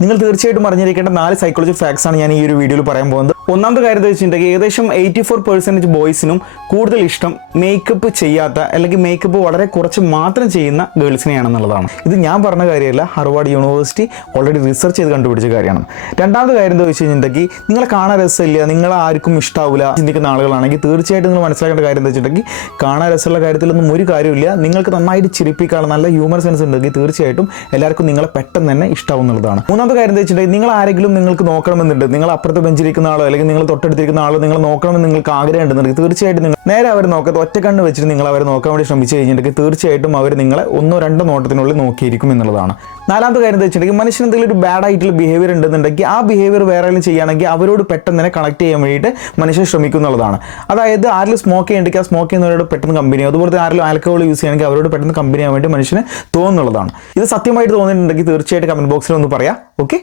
നിങ്ങൾ തീർച്ചയായിട്ടും അറിഞ്ഞിരിക്കേണ്ട 4 സൈക്കോളജി ഫാക്ട്സ് ആണ് ഞാൻ ഈ ഒരു വീഡിയോയിൽ പറയാൻ പോകുന്നത്. ഒന്നാമത്തെ കാര്യം എന്ന് വെച്ചിട്ടുണ്ടെങ്കിൽ ഏകദേശം 84% ബോയ്സിനും കൂടുതൽ ഇഷ്ടം മേക്കപ്പ് ചെയ്യാത്ത അല്ലെങ്കിൽ മേക്കപ്പ് വളരെ കുറച്ച് മാത്രം ചെയ്യുന്ന ഗേൾസിനെയാണെന്നുള്ളതാണ്. ഇത് ഞാൻ പറഞ്ഞ കാര്യമല്ല, ഹാർവാർഡ് യൂണിവേഴ്സിറ്റി ഓൾറെഡി റിസർച്ച് ചെയ്ത് കണ്ടുപിടിച്ച കാര്യമാണ്. രണ്ടാമത്തെ കാര്യം എന്താ വെച്ച് കഴിഞ്ഞിട്ടുണ്ടെങ്കിൽ നിങ്ങളെ കാണാൻ രസമില്ല, നിങ്ങളെ ആർക്കും ഇഷ്ടാവില്ല ചിന്തിക്കുന്ന ആളുകളാണെങ്കിൽ തീർച്ചയായിട്ടും നിങ്ങൾ മനസ്സിലാക്കേണ്ട കാര്യം എന്താ വെച്ചിട്ടുണ്ടെങ്കിൽ കാണാൻ രസമുള്ള കാര്യത്തിലൊന്നും ഒരു കാര്യമില്ല. നിങ്ങൾക്ക് നന്നായിട്ട് ചിരിപ്പിക്കാനുള്ള നല്ല ഹ്യൂമർ സെൻസ് ഉണ്ടെങ്കിൽ തീർച്ചയായിട്ടും എല്ലാവർക്കും നിങ്ങളെ പെട്ടെന്ന് തന്നെ ഇഷ്ടാവും എന്നുള്ളതാണ്. മൂന്നാമത്തെ കാര്യം എന്താ വെച്ചിട്ടുണ്ടെങ്കിൽ നിങ്ങൾ ആരെങ്കിലും നിങ്ങൾക്ക് നോക്കണമെന്നുണ്ട്, നിങ്ങൾ അപ്പുറത്ത് ബെഞ്ചിരിക്കുന്ന ആളോ അല്ലെങ്കിൽ നിങ്ങൾ തൊട്ടടുത്തിരിക്കുന്ന ആളോ നിങ്ങൾ നോക്കണമെന്ന് നിങ്ങൾക്ക് ആഗ്രഹം ഉണ്ടെന്നുണ്ടെങ്കിൽ തീർച്ചയായിട്ടും നിങ്ങൾ നേരെ അവർ നോക്കാത്ത ഒറ്റ കണ്ണ് വെച്ചിട്ട് നിങ്ങൾ അവരെ നോക്കാൻ വേണ്ടി ശ്രമിച്ചു കഴിഞ്ഞിട്ടുണ്ടെങ്കിൽ തീർച്ചയായിട്ടും അവർ നിങ്ങളെ 1-2 നോട്ടത്തിനുള്ളിൽ നോക്കിയിരിക്കും എന്നുള്ളതാണ്. നാലാമത്തെ കാര്യം എന്താ വെച്ചിട്ടുണ്ടെങ്കിൽ മനുഷ്യന് എന്തെങ്കിലും ഒരു ബാഡ് ആയിട്ടുള്ള ബിഹേവിയർ ഉണ്ടെന്നുണ്ടെങ്കിൽ ആ ബിഹേവിയർ വേറെ ആരെങ്കിലും ചെയ്യുകയാണെങ്കിൽ അവരോട് പെട്ടെന്ന് തന്നെ കണക്ട് ചെയ്യാൻ വേണ്ടിയിട്ട് മനുഷ്യൻ ശ്രമിക്കും എന്നുള്ളതാണ്. അതായത് ആരെങ്കിലും സ്മോക്ക് ചെയ്യണമെങ്കിൽ ആ സ്മോക്ക് ചെയ്യുന്നവരോട് പെട്ടെന്ന് കമ്പനി, അതുപോലെ തന്നെ ആരെങ്കിലും ആൽക്കഹോൾ യൂസ് ചെയ്യുകയാണെങ്കിൽ അവരോട് പെട്ടെന്ന് കമ്പനി ആവാൻ വേണ്ടി മനുഷ്യന് തോന്നുന്നുള്ളതാണ്. ഇത് സത്യമായിട്ട് തോന്നിയിട്ടുണ്ടെങ്കിൽ തീർച്ചയായിട്ടും കമന്റ് ബോക്സിൽ ഒന്ന് പറയാം. ഓക്കെ.